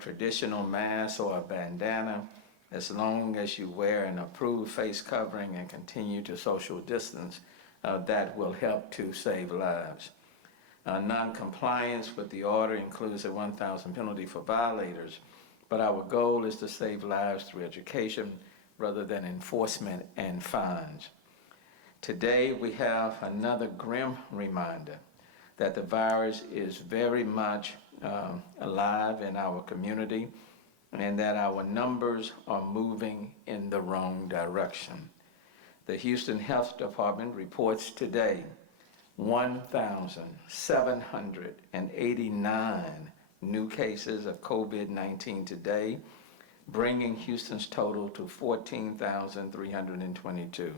traditional mask or a bandana, as long as you wear an approved face covering and continue to social distance, that will help to save lives. Non-compliance with the order includes a $1,000 penalty for violators, but our goal is to save lives through education rather than enforcement and fines. Today we have another grim reminder that the virus is very much alive in our community and that our numbers are moving in the wrong direction. The Houston Health Department reports today 1,789 new cases of COVID-19 today, bringing Houston's total to 14,322.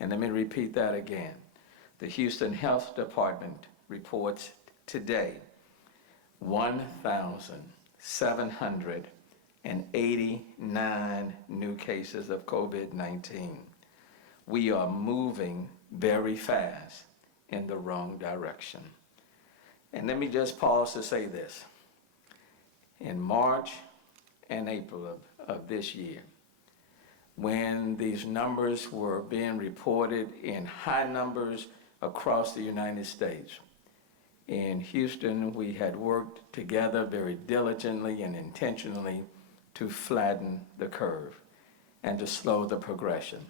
And let me repeat that again. The Houston Health Department reports today 1,789 new cases of COVID-19. We are moving very fast in the wrong direction. And let me just pause to say this. In March and April of this year, when these numbers were being reported in high numbers across the United States, in Houston, we had worked together very diligently and intentionally to flatten the curve and to slow the progression.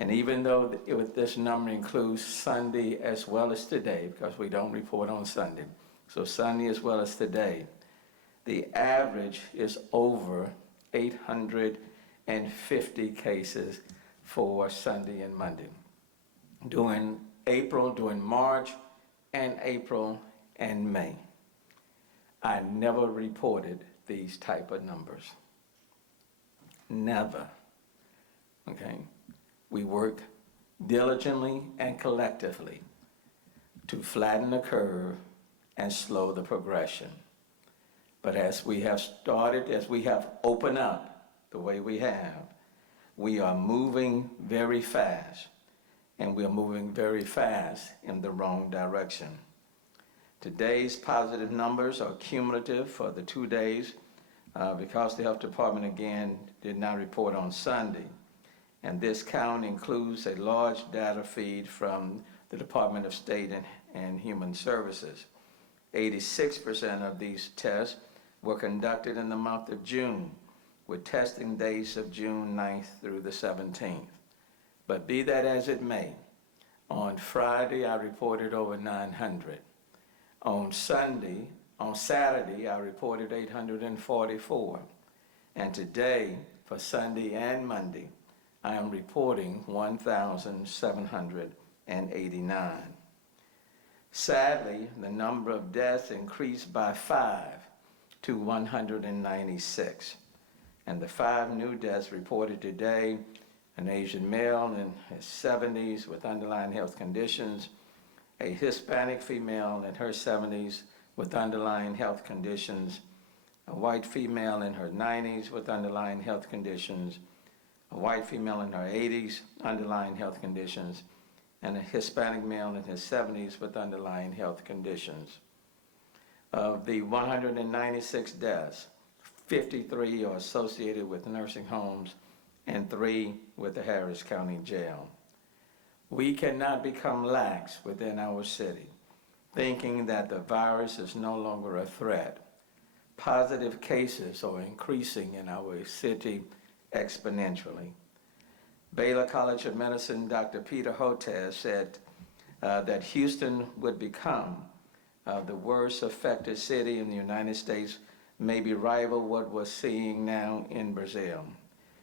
And even though this number includes Sunday as well as today, because we don't report on Sunday, so Sunday as well as today, the average is over 850 cases for Sunday and Monday. During March and April and May, I never reported these type of numbers. Never. Okay? We work diligently and collectively to flatten the curve and slow the progression. But as we have opened up the way we have, we are moving very fast, and we are moving very fast in the wrong direction. Today's positive numbers are cumulative for the 2 days because the health department again did not report on Sunday. And this count includes a large data feed from the Department of State and Human Services. 86% of these tests were conducted in the month of June, with testing dates of June 9th through the 17th. But be that as it may, on Friday I reported over 900. On Saturday I reported 844. And today, for Sunday and Monday, I am reporting 1,789. Sadly, the number of deaths increased by 5 to 196. And the 5 new deaths reported today: an Asian male in his 70s with underlying health conditions, a Hispanic female in her 70s with underlying health conditions, a white female in her 90s with underlying health conditions, a white female in her 80s, underlying health conditions, and a Hispanic male in his 70s with underlying health conditions. Of the 196 deaths, 53 are associated with nursing homes and 3 with the Harris County Jail. We cannot become lax within our city, thinking that the virus is no longer a threat. Positive cases are increasing in our city exponentially. Baylor College of Medicine, Dr. Peter Hotez said that Houston would become the worst affected city in the United States, maybe rival what we're seeing now in Brazil,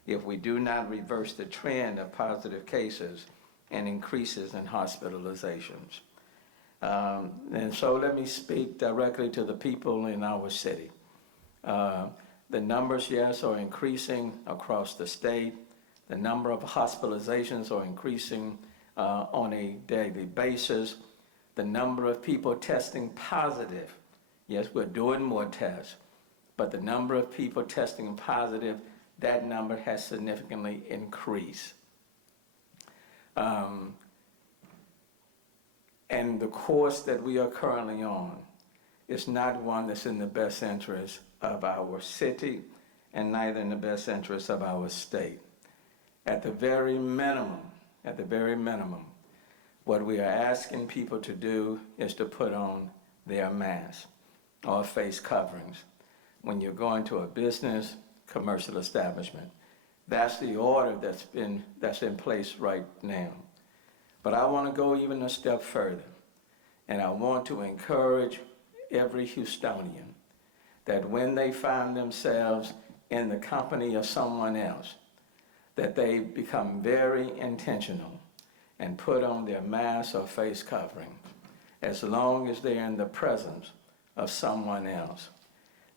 if we do not reverse the trend of positive cases and increases in hospitalizations. And so let me speak directly to the people in our city. The numbers, yes, are increasing across the state. The number of hospitalizations are increasing on a daily basis. The number of people testing positive, yes, we're doing more tests, but the number of people testing positive, that number has significantly increased. And the course that we are currently on is not one that's in the best interest of our city and neither in the best interest of our state. At the very minimum, what we are asking people to do is to put on their masks or face coverings when you're going to a business, commercial establishment. That's the order that's in place right now. But I want to go even a step further, and I want to encourage every Houstonian that when they find themselves in the company of someone else, that they become very intentional and put on their mask or face covering as long as they're in the presence of someone else.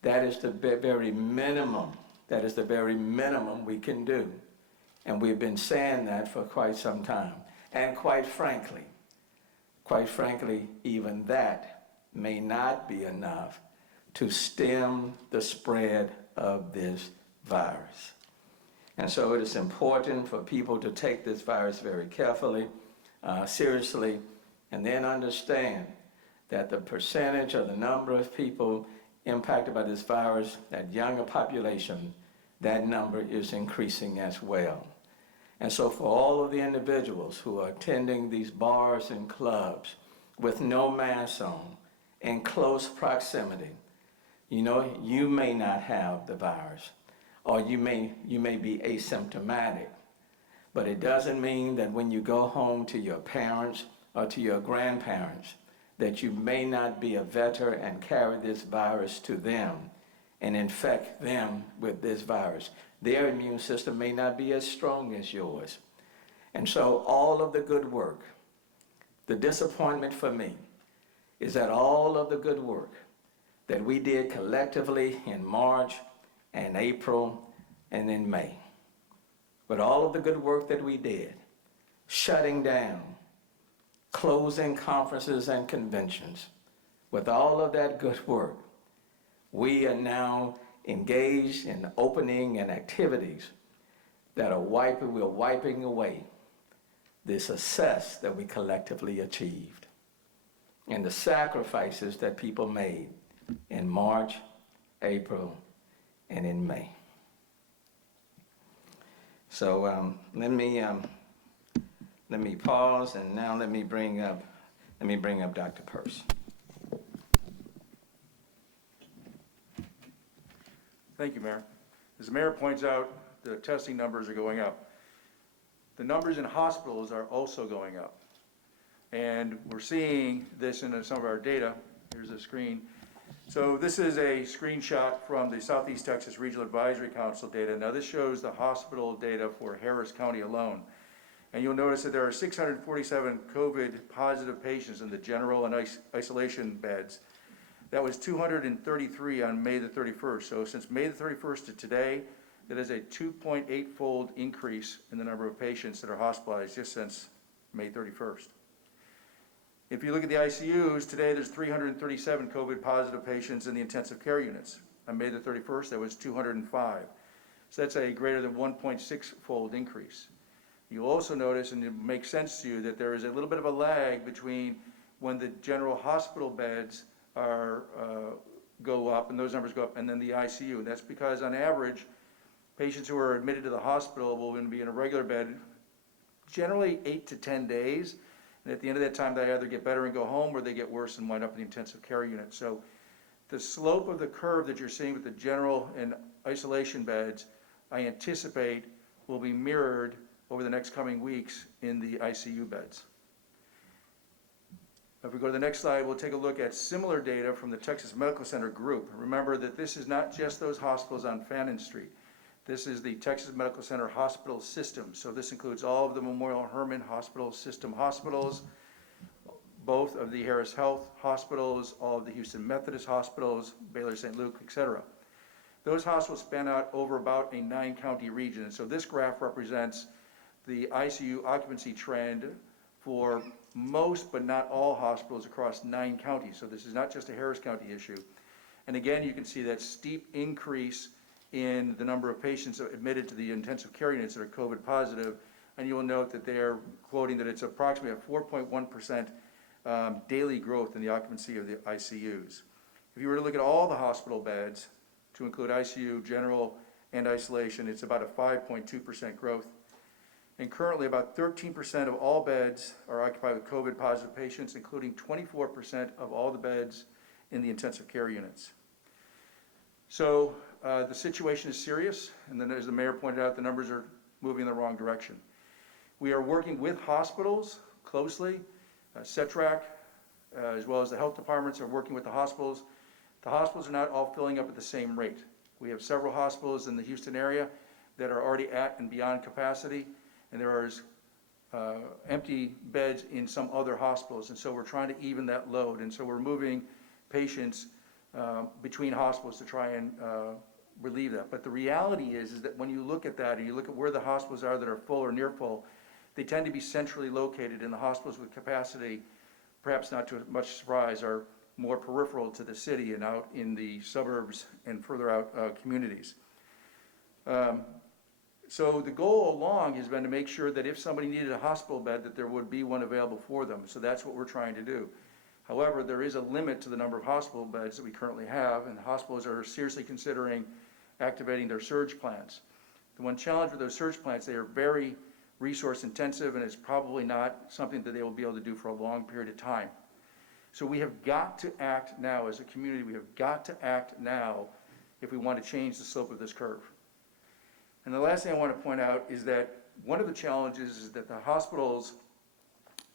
That is the very minimum. That is the very minimum we can do. And we've been saying that for quite some time. And quite frankly, even that may not be enough to stem the spread of this virus. And so it is important for people to take this virus very carefully, seriously, and then understand that the percentage or the number of people impacted by this virus, that younger population, that number is increasing as well. And so for all of the individuals who are attending these bars and clubs with no mask on, in close proximity, you may not have the virus, or you may be asymptomatic, but it doesn't mean that when you go home to your parents or to your grandparents that you may not be a vector and carry this virus to them and infect them with this virus. Their immune system may not be as strong as yours. And so all of the good work, the disappointment for me is that all of the good work that we did collectively in March and April and in May, but all of the good work that we did, shutting down, closing conferences and conventions, with all of that good work, we are now engaged in opening and activities that we're wiping away the success that we collectively achieved and the sacrifices that people made in March, April, and in May. So let me pause, and now let me bring up Dr. Peirce. Thank you, Mayor. As the Mayor points out, the testing numbers are going up. The numbers in hospitals are also going up. And we're seeing this in some of our data. Here's the screen. So this is a screenshot from the Southeast Texas Regional Advisory Council data. Now this shows the hospital data for Harris County alone. And you'll notice that there are 647 COVID positive patients in the general and isolation beds. That was 233 on May the 31st. So since May the 31st to today, that is a 2.8-fold increase in the number of patients that are hospitalized just since May 31st. If you look at the ICUs, today there's 337 COVID positive patients in the intensive care units. On May the 31st, there was 205. So that's a greater than 1.6-fold increase. You'll also notice, and it makes sense to you, that there is a little bit of a lag between when the general hospital beds go up, and those numbers go up, and then the ICU. And that's because on average, patients who are admitted to the hospital will be in a regular bed generally 8 to 10 days. And at the end of that time, they either get better and go home, or they get worse and wind up in the intensive care unit. So the slope of the curve that you're seeing with the general and isolation beds, I anticipate will be mirrored over the next coming weeks in the ICU beds. If we go to the next slide, we'll take a look at similar data from the Texas Medical Center group. Remember that this is not just those hospitals on Fannin Street. This is the Texas Medical Center hospital system. So this includes all of the Memorial Hermann Hospital system hospitals, both of the Harris Health hospitals, all of the Houston Methodist hospitals, Baylor St. Luke, etc. Those hospitals span out over about a 9-county region. And so this graph represents the ICU occupancy trend for most but not all hospitals across 9 counties. So this is not just a Harris County issue. And again, you can see that steep increase in the number of patients admitted to the intensive care units that are COVID positive. And you will note that they're quoting that it's approximately a 4.1% daily growth in the occupancy of the ICUs. If you were to look at all the hospital beds, to include ICU, general, and isolation. It's about a 5.2% growth. And currently, about 13% of all beds are occupied with COVID-positive patients, including 24% of all the beds in the intensive care units. So the situation is serious, and then as the mayor pointed out, the numbers are moving in the wrong direction. We are working with hospitals closely. CETRAC, as well as the health departments, are working with the hospitals. The hospitals are not all filling up at the same rate. We have several hospitals in the Houston area that are already at and beyond capacity, and there are empty beds in some other hospitals, and so we're trying to even that load, and so we're moving patients between hospitals to try and relieve that. But the reality is that when you look at that and you look at where the hospitals are that are full or near full, they tend to be centrally located, and the hospitals with capacity, perhaps not to much surprise, are more peripheral to the city and out in the suburbs and further out communities. So the goal all along has been to make sure that if somebody needed a hospital bed, that there would be one available for them. So that's what we're trying to do. However, there is a limit to the number of hospital beds that we currently have, and hospitals are seriously considering activating their surge plans. The one challenge with those surge plans, they are very resource intensive, and it's probably not something that they will be able to do for a long period of time. So we have got to act now as a community. We have got to act now if we want to change the slope of this curve. And the last thing I want to point out is that one of the challenges is that the hospitals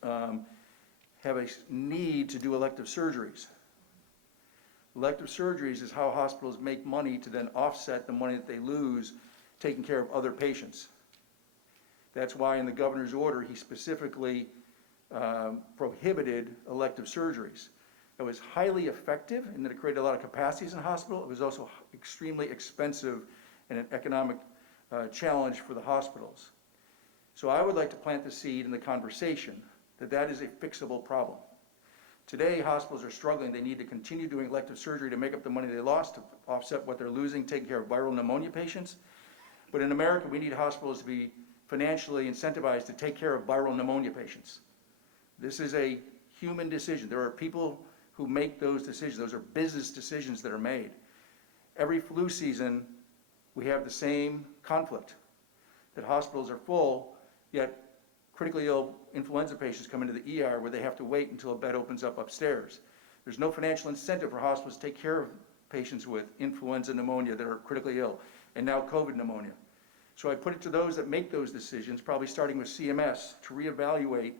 have a need to do elective surgeries. Elective surgeries is how hospitals make money to then offset the money that they lose taking care of other patients. That's why in the governor's order, he specifically prohibited elective surgeries. It was highly effective in that it created a lot of capacities in the hospital. It was also extremely expensive and an economic challenge for the hospitals. So I would like to plant the seed in the conversation that that is a fixable problem. Today, hospitals are struggling. They need to continue doing elective surgery to make up the money they lost, to offset what they're losing, taking care of viral pneumonia patients. But in America, we need hospitals to be financially incentivized to take care of viral pneumonia patients. This is a human decision. There are people who make those decisions. Those are business decisions that are made. Every flu season, we have the same conflict, that hospitals are full, yet critically ill influenza patients come into the ER where they have to wait until a bed opens up upstairs. There's no financial incentive for hospitals to take care of patients with influenza pneumonia that are critically ill, and now COVID pneumonia. So I put it to those that make those decisions, probably starting with CMS, to reevaluate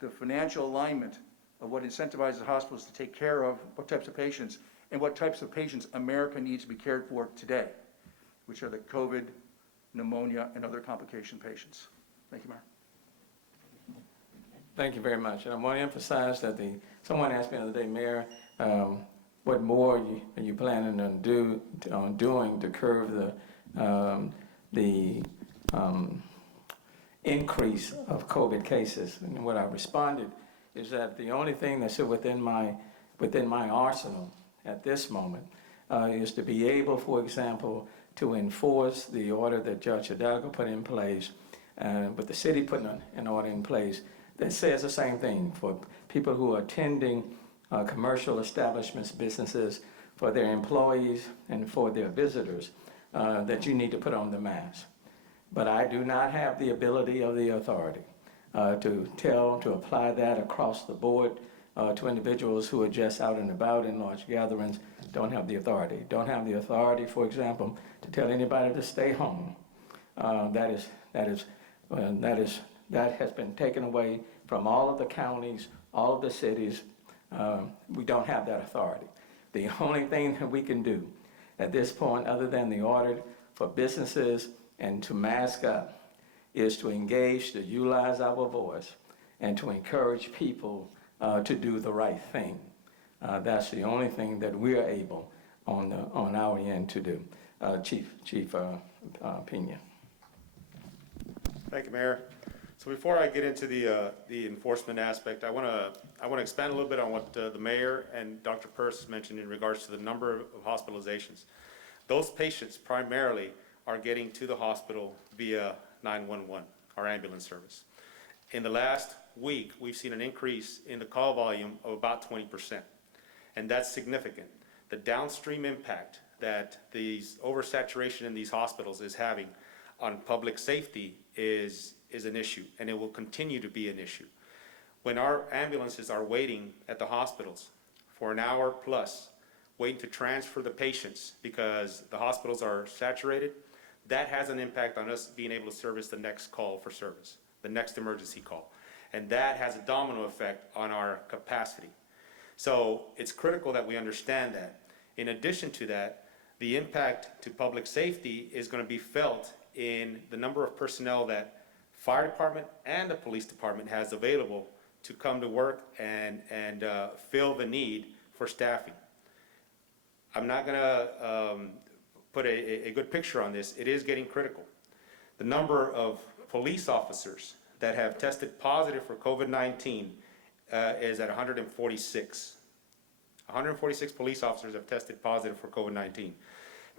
the financial alignment of what incentivizes hospitals to take care of what types of patients and what types of patients America needs to be cared for today, which are the COVID, pneumonia, and other complication patients. Thank you, Mayor. Thank you very much. And I want to emphasize that someone asked me the other day, Mayor, what more are you planning on doing to curb the increase of COVID cases? And what I responded is that the only thing that's within my arsenal at this moment is to be able, for example, to enforce the order that Judge Hidalgo put in place, with the city putting an order in place that says the same thing for people who are attending commercial establishments, businesses, for their employees and for their visitors, that you need to put on the mask. But I do not have the ability or the authority to apply that across the board to individuals who are just out and about in large gatherings. Don't have the authority. Don't have the authority, for example, to tell anybody to stay home. That has been taken away from all of the counties, all of the cities. We don't have that authority. The only thing that we can do at this point, other than the order for businesses and to mask up, is to engage, to utilize our voice, and to encourage people to do the right thing. That's the only thing that we're able on our end to do. Chief Pena. Thank you, Mayor. So before I get into the enforcement aspect, I want to expand a little bit on what the mayor and Dr. Peirce mentioned in regards to the number of hospitalizations. Those patients primarily are getting to the hospital via 911, our ambulance service. In the last week, we've seen an increase in the call volume of about 20%, and that's significant. The downstream impact that these oversaturation in these hospitals is having on public safety is an issue, and it will continue to be an issue. When our ambulances are waiting at the hospitals for an hour plus, waiting to transfer the patients because the hospitals are saturated, that has an impact on us being able to service the next call for service, the next emergency call. And that has a domino effect on our capacity. So it's critical that we understand that. In addition to that, the impact to public safety is going to be felt in the number of personnel that fire department and the police department has available to come to work and fill the need for staffing. I'm not going to put a good picture on this. It is getting critical. The number of police officers that have tested positive for COVID-19 is at 146. 146 police officers have tested positive for COVID-19.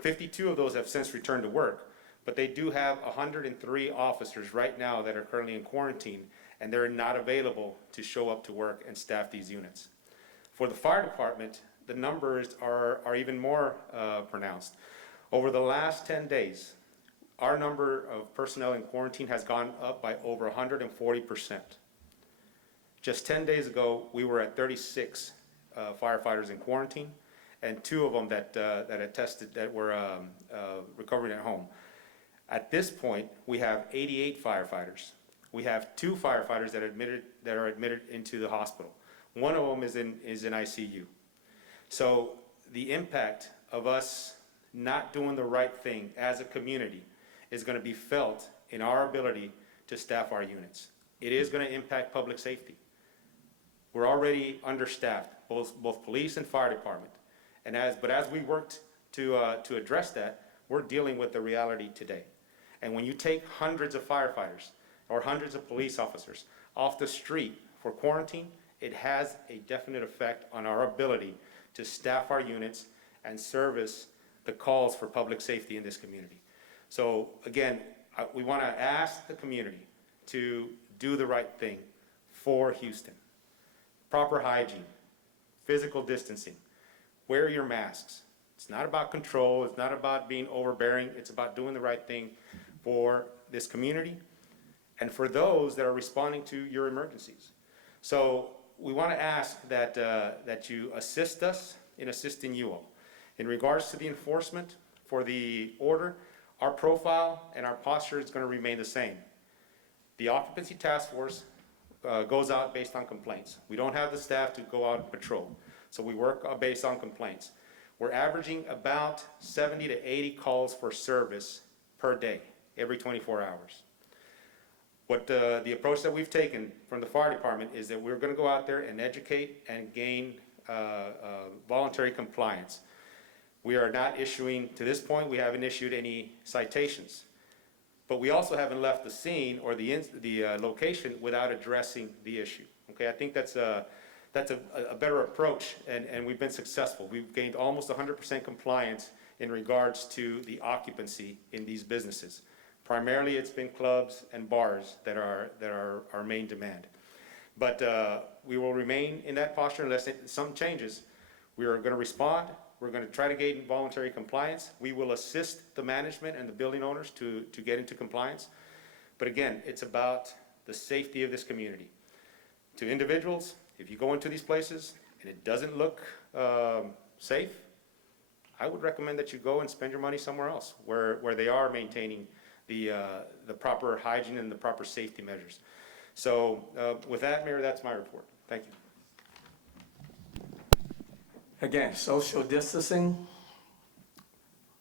52 of those have since returned to work, but they do have 103 officers right now that are currently in quarantine, and they're not available to show up to work and staff these units. For the fire department, the numbers are even more pronounced. Over the last 10 days, our number of personnel in quarantine has gone up by over 140%. Just 10 days ago, we were at 36 firefighters in quarantine, and 2 of them that had tested that were recovering at home. At this point, we have 88 firefighters. We have 2 firefighters that are admitted into the hospital. One of them is in ICU. So the impact of us not doing the right thing as a community is going to be felt in our ability to staff our units. It is going to impact public safety. We're already understaffed, both police and fire department. But as we worked to address that, we're dealing with the reality today. And when you take hundreds of firefighters or hundreds of police officers off the street for quarantine, it has a definite effect on our ability to staff our units and service the calls for public safety in this community. So again, we want to ask the community to do the right thing for Houston. Proper hygiene, physical distancing, wear your masks. It's not about control, it's not about being overbearing, it's about doing the right thing for this community and for those that are responding to your emergencies. So we want to ask that you assist us in assisting you all. In regards to the enforcement for the order, our profile and our posture is going to remain the same. The occupancy task force goes out based on complaints. We don't have the staff to go out and patrol, so we work based on complaints. We're averaging about 70 to 80 calls for service per day, every 24 hours. What the approach that we've taken from the fire department is that we're going to go out there and educate and gain voluntary compliance. We are not issuing, to this point, we haven't issued any citations. But we also haven't left the scene or the location without addressing the issue. Okay, I think that's a better approach, and we've been successful. We've gained almost 100% compliance in regards to the occupancy in these businesses. Primarily, it's been clubs and bars that are our main demand. But we will remain in that posture unless something changes. We are going to respond. We're going to try to gain voluntary compliance. We will assist the management and the building owners to get into compliance. But again, it's about the safety of this community. To individuals, if you go into these places and it doesn't look safe, I would recommend that you go and spend your money somewhere else where they are maintaining the proper hygiene and the proper safety measures. So with that, Mayor, that's my report. Thank you. Again, social distancing,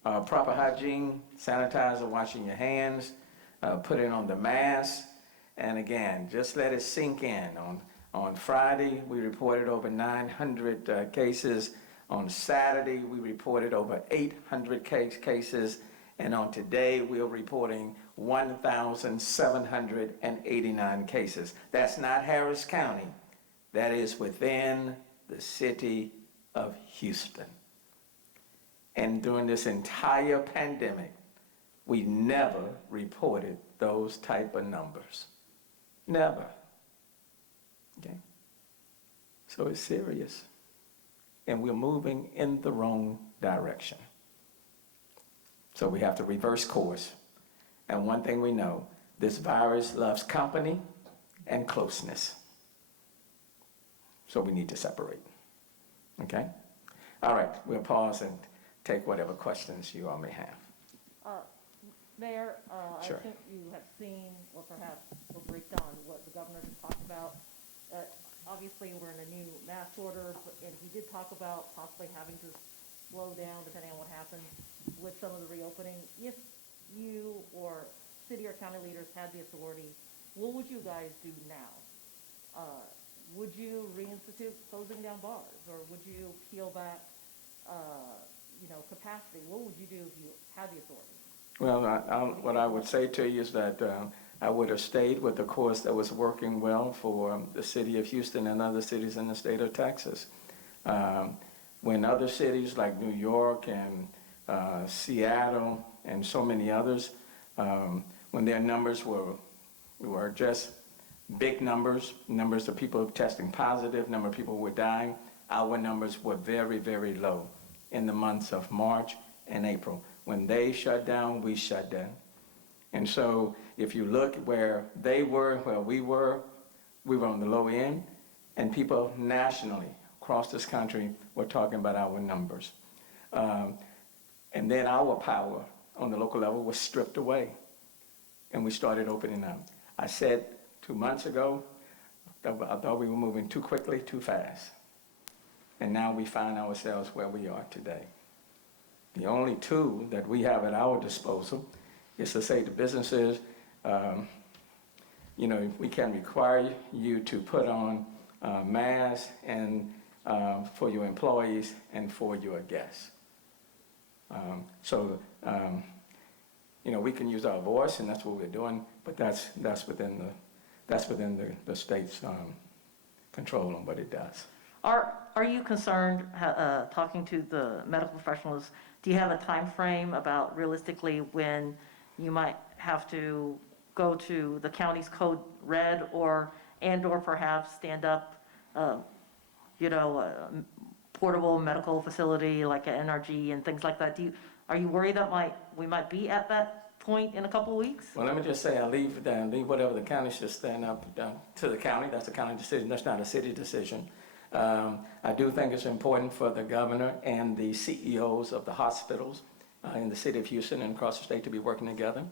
proper hygiene, sanitizer, washing your hands, putting on the mask, and again, just let it sink in. On Friday, we reported over 900 cases. On Saturday, we reported over 800 cases, and on today, we are reporting 1,789 cases. That's not Harris County. That is within the city of Houston. And during this entire pandemic, we never reported those type of numbers. Never. Okay? So it's serious. And we're moving in the wrong direction. So we have to reverse course. And one thing we know, this virus loves company and closeness. So we need to separate. Okay? All right, we'll pause and take whatever questions you all may have. Mayor, I Sure. think you have seen, or perhaps will break down what the governor just talked about. Obviously, we're in a new mask order, and he did talk about possibly having to slow down depending on what happens with some of the reopening. If you or city or county leaders had the authority, what would you guys do now? Would you reinstitute closing down bars, or would you peel back, capacity? What would you do if you had the authority? Well, what I would say to you is that I would have stayed with the course that was working well for the city of Houston and other cities in the state of Texas. When other cities like New York and Seattle and so many others, when their numbers were just big numbers of people testing positive, number of people who were dying, our numbers were very, very low in the months of March and April. When they shut down, we shut down. And so if you look where they were, where we were on the low end, and people nationally across this country were talking about our numbers. And then our power on the local level was stripped away, and we started opening up. I said 2 months ago that I thought we were moving too quickly, too fast. And now we find ourselves where we are today. The only tool that we have at our disposal is to say to businesses, we can require you to put on masks and for your employees and for your guests. We can use our voice, and that's what we're doing, but that's within the state's control on what it does. Are you concerned, talking to the medical professionals, do you have a time frame about realistically when you might have to go to the county's code red or perhaps stand up, a portable medical facility like an NRG and things like that? Are you worried that we might be at that point in a couple of weeks? Well, let me just say, I leave whatever the county should stand up to the county. That's a county decision. That's not a city decision. I do think it's important for the governor and the CEOs of the hospitals in the city of Houston and across the state to be working together,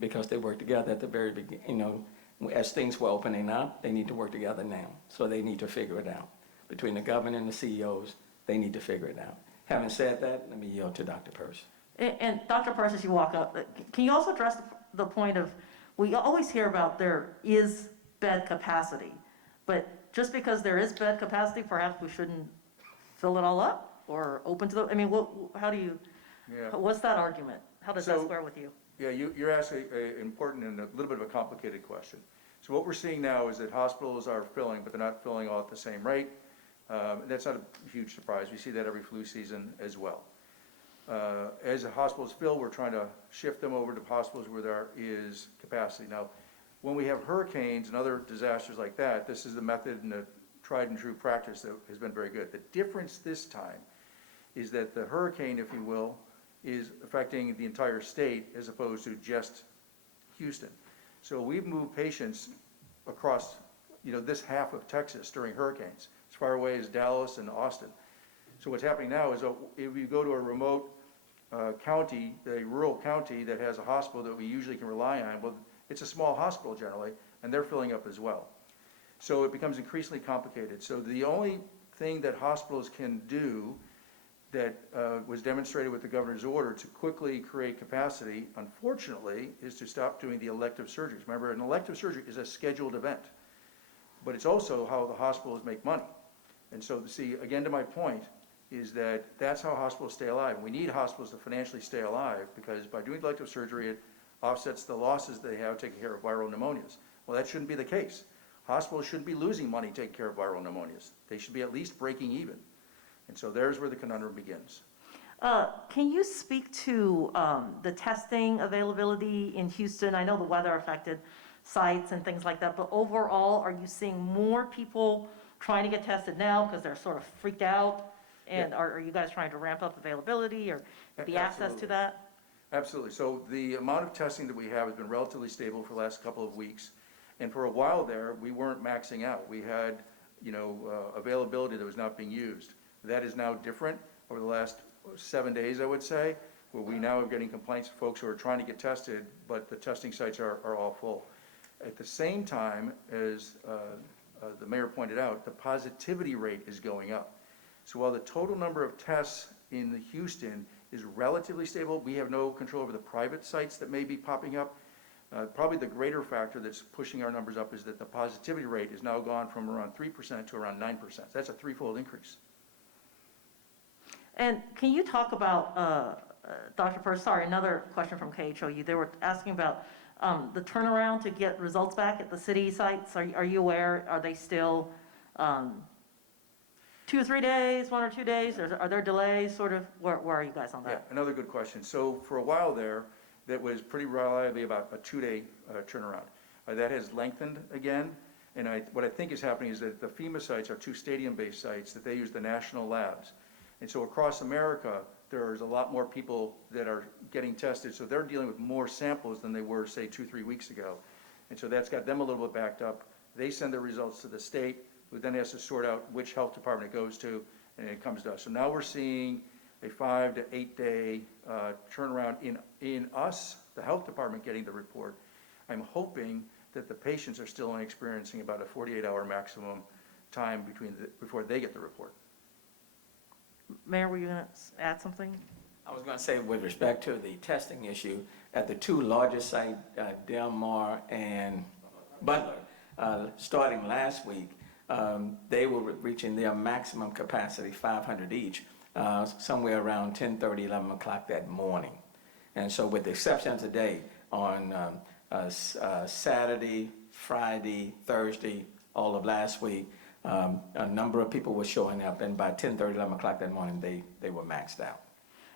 because they work together at the very beginning. As things were opening up, they need to work together now. So they need to figure it out. Between the governor and the CEOs, they need to figure it out. Having said that, let me yield to Dr. Purse. And Dr. Purse, as you walk up, can you also address the point of, we always hear about there is bed capacity, but just because there is bed capacity, perhaps we shouldn't fill it all up or open to what's that argument? How does that square with you? Yeah, you're asking an important and a little bit of a complicated question. So what we're seeing now is that hospitals are filling, but they're not filling all at the same rate. That's not a huge surprise. We see that every flu season as well. As the hospitals fill, we're trying to shift them over to hospitals where there is capacity. Now, when we have hurricanes and other disasters like that, this is the method and the tried and true practice that has been very good. The difference this time is that the hurricane, if you will, is affecting the entire state as opposed to just Houston. So we've moved patients across, this half of Texas during hurricanes, as far away as Dallas and Austin. So what's happening now is if you go to a remote county, a rural county that has a hospital that we usually can rely on, well, it's a small hospital generally, and they're filling up as well. So it becomes increasingly complicated. So the only thing that hospitals can do that was demonstrated with the governor's order to quickly create capacity, unfortunately, is to stop doing the elective surgeries. Remember, an elective surgery is a scheduled event, but it's also how the hospitals make money. And so, see, again, to my point, is that that's how hospitals stay alive. We need hospitals to financially stay alive, because by doing elective surgery, it offsets the losses they have taking care of viral pneumonias. Well, that shouldn't be the case. Hospitals shouldn't be losing money taking care of viral pneumonias. They should be at least breaking even. And so there's where the conundrum begins. Can you speak to the testing availability in Houston? I know the weather affected sites and things like that, but overall, are you seeing more people trying to get tested now because they're sort of freaked out? And Yeah. are you guys trying to ramp up availability or the access to Absolutely. that? Absolutely. So the amount of testing that we have has been relatively stable for the last couple of weeks. And for a while there, we weren't maxing out. We had, availability that was not being used. That is now different over the last 7 days, I would say, where we now are getting complaints from folks who are trying to get tested, but the testing sites are all full. At the same time, as the mayor pointed out, the positivity rate is going up. So while the total number of tests in Houston is relatively stable, we have no control over the private sites that may be popping up. Probably the greater factor that's pushing our numbers up is that the positivity rate has now gone from around 3% to around 9%. That's a threefold increase. And can you talk about, Dr. Purse, sorry, another question from KHOU. They were asking about the turnaround to get results back at the city sites. Are you aware? Are they still 2 or 3 days, 1 or 2 days? Are there delays, sort of? Where are you guys on Yeah, that? another good question. So for a while there, that was pretty reliably about a 2-day turnaround. That has lengthened again, and what I think is happening is that the FEMA sites are 2 stadium-based sites that they use the national labs. And so across America, there's a lot more people that are getting tested, so they're dealing with more samples than they were, say, 2-3 weeks ago. And so that's got them a little bit backed up. They send their results to the state, who then has to sort out which health department it goes to, and it comes to us. So now we're seeing a 5 to 8 day turnaround in us, the health department, getting the report. I'm hoping that the patients are still only experiencing about a 48-hour maximum time before they get the report. Mayor, were you going to add something? I was going to say, with respect to the testing issue, at the 2 largest sites, Del Mar and Butler, starting last week, they were reaching their maximum capacity, 500 each, somewhere around 10:30, 11 o'clock that morning. And so with the exception of today, on Saturday, Friday, Thursday, all of last week, a number of people were showing up, and by 10:30, 11 o'clock that morning, they were maxed out.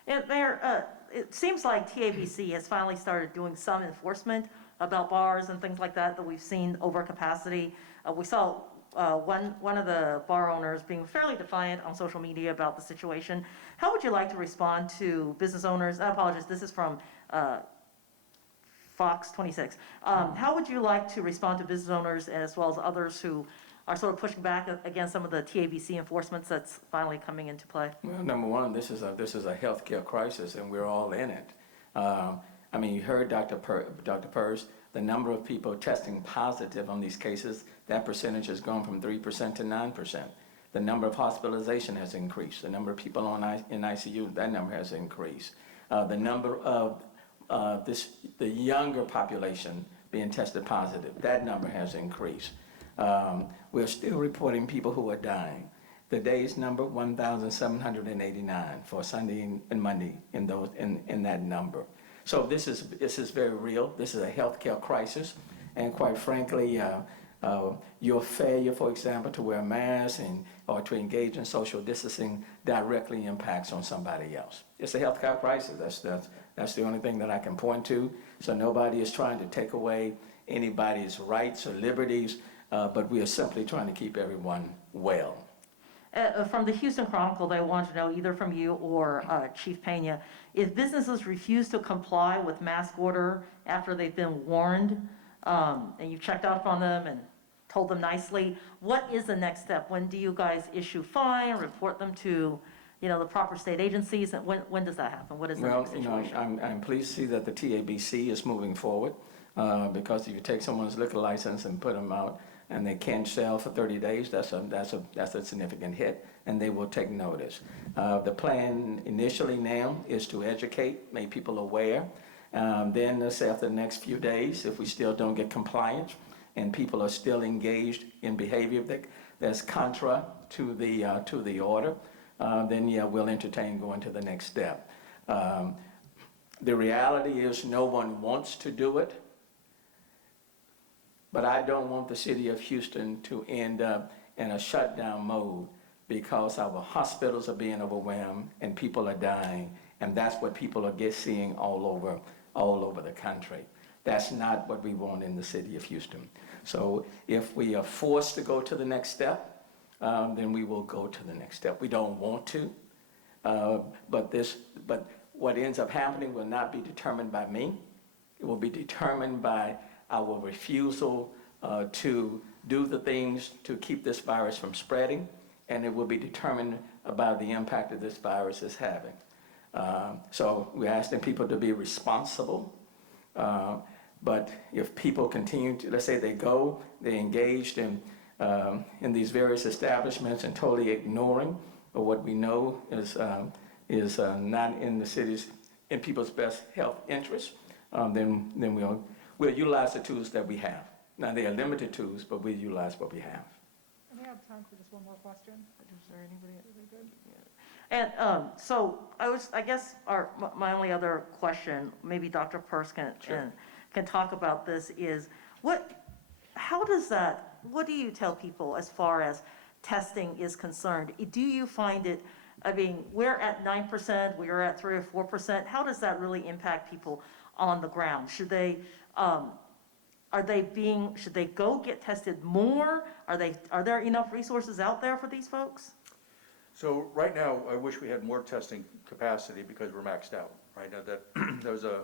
And Mayor, it seems like TABC has finally started doing some enforcement about bars and things like that we've seen overcapacity. We saw one of the bar owners being fairly defiant on social media about the situation. How would you like to respond to business owners? I apologize, this is from Fox 26. How would you like to respond to business owners as well as others who are sort of pushing back against some of the TABC enforcements that's finally coming into play? Well, number one, this is a healthcare crisis, and we're all in it. I mean, you heard Dr. Purse, the number of people testing positive on these cases, that percentage has gone from 3% to 9%. The number of hospitalization has increased. The number of people in ICU, that number has increased. The number of the younger population being tested positive, that number has increased. We're still reporting people who are dying. The day's number, 1,789 for Sunday and Monday in that number. So this is very real. This is a healthcare crisis, and quite frankly, your failure, for example, to wear a mask or to engage in social distancing directly impacts on somebody else. It's a healthcare crisis. That's the only thing that I can point to. So nobody is trying to take away anybody's rights or liberties, but we are simply trying to keep everyone well. From the Houston Chronicle, they want to know, either from you or Chief Pena, if businesses refuse to comply with mask order after they've been warned, and you've checked up on them and told them nicely, what is the next step? When do you guys issue fine, report them to, the proper state agencies? And when does that happen? What is the next situation? I'm pleased to see that the TABC is moving forward, because if you take someone's liquor license and put them out, and they can't sell for 30 days, that's a significant hit, and they will take notice. The plan initially now is to educate, make people aware. Then let's say after the next few days, if we still don't get compliance and people are still engaged in behavior that's contra to the order, then yeah, we'll entertain going to the next step. The reality is no one wants to do it. But I don't want the city of Houston to end up in a shutdown mode because our hospitals are being overwhelmed and people are dying, and that's what people are seeing all over the country. That's not what we want in the city of Houston. So if we are forced to go to the next step, then we will go to the next step. We don't want to, but what ends up happening will not be determined by me. It will be determined by our refusal to do the things to keep this virus from spreading, and it will be determined by the impact that this virus is having. So we're asking people to be responsible, but if people continue to, let's say they go, they're engaged in these various establishments and totally ignoring what we know is not in the city's, in people's best health interests, then we'll utilize the tools that we have. Now, they are limited tools, but we'll utilize what we have. And we have time for just one more question. Is there anybody? Good? And so I guess my only other question, maybe Dr. Peirce can talk about this, is what do you tell people as far as testing is concerned? Do you find it, I mean, we're at 9%, we're at 3 or 4%. How does that really impact people on the ground? Should they go get tested more? Are there enough resources out there for these folks? So right now, I wish we had more testing capacity because we're maxed out, right? Now that was a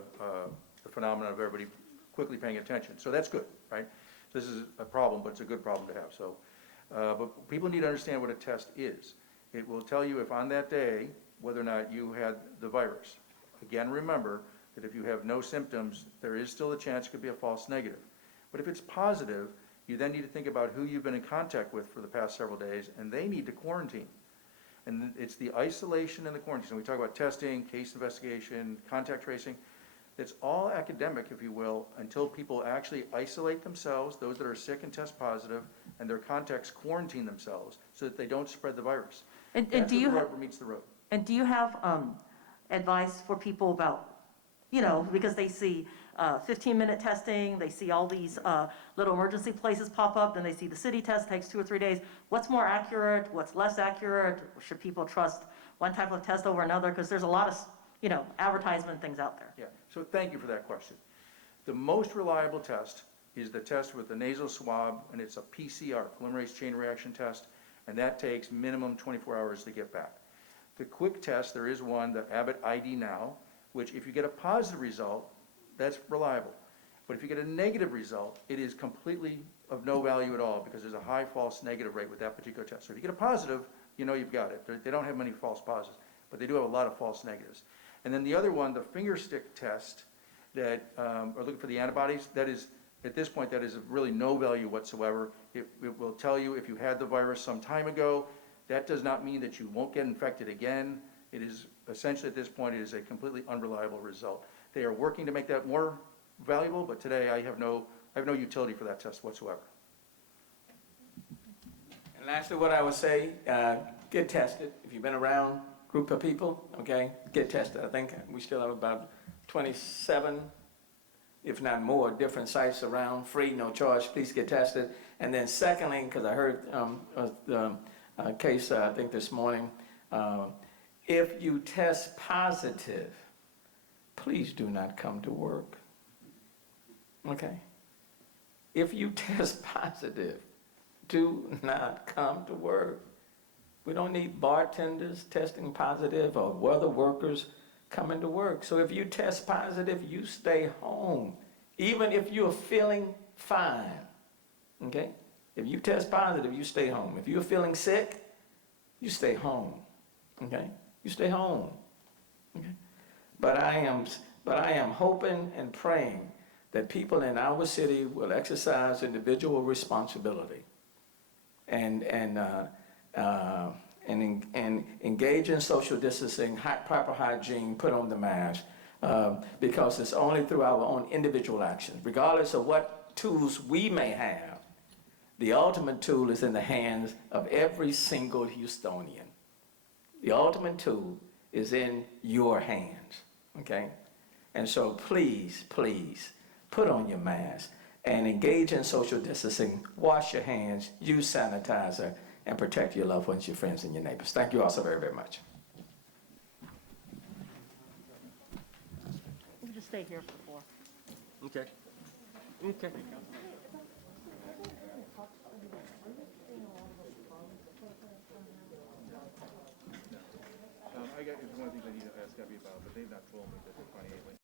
phenomenon of everybody quickly paying attention. So that's good, right? This is a problem, but it's a good problem to have. So, but people need to understand what a test is. It will tell you if on that day, whether or not you had the virus. Again, remember that if you have no symptoms, there is still a chance it could be a false negative. But if it's positive, you then need to think about who you've been in contact with for the past several days, and they need to quarantine. And it's the isolation and the quarantine. So we talk about testing, case investigation, contact tracing. It's all academic, if you will, until people actually isolate themselves, those that are sick and test positive, and their contacts quarantine themselves so that they don't spread the virus. And That's do where you the rubber meets the road. And do you have advice for people about, because they see 15-minute testing, they see all these little emergency places pop up, then they see the city test takes 2 or 3 days. What's more accurate? What's less accurate? Should people trust one type of test over another? Because there's a lot of, advertisement things out there. Yeah, so thank you for that question. The most reliable test is the test with the nasal swab, and it's a PCR, polymerase chain reaction test, and that takes minimum 24 hours to get back. The quick test, there is one, the Abbott ID Now, which if you get a positive result, that's reliable. But if you get a negative result, it is completely of no value at all because there's a high false negative rate with that particular test. So if you get a positive, you know you've got it. They don't have many false positives, but they do have a lot of false negatives. And then the other one, the finger stick test that are looking for the antibodies, that is, at this point, that is of really no value whatsoever. It will tell you if you had the virus some time ago. That does not mean that you won't get infected again. It is essentially at this point, it is a completely unreliable result. They are working to make that more valuable, but today I have no utility for that test whatsoever. And lastly, what I would say, get tested. If you've been around a group of people, okay, get tested. I think we still have about 27, if not more, different sites around, free, no charge. Please get tested. And then secondly, because I heard the case, I think this morning, if you test positive, please do not come to work. Okay? If you test positive, do not come to work. We don't need bartenders testing positive or weather workers coming to work. So if you test positive, you stay home, even if you're feeling fine. Okay? If you test positive, you stay home. If you're feeling sick, you stay home. Okay? You stay home. Okay? But I am hoping and praying that people in our city will exercise individual responsibility and engage in social distancing, proper hygiene, put on the mask, because it's only through our own individual actions, regardless of what tools we may have. The ultimate tool is in the hands of every single Houstonian. The ultimate tool is in your hands, okay? And so please, please, put on your mask and engage in social distancing, wash your hands, use sanitizer, and protect your loved ones, your friends, and your neighbors. Thank you all so very, very much. We can just stay here for 4. Okay. Okay. I got, it's one of the things I need to ask Abby about, but they've not told me that they're finding anything.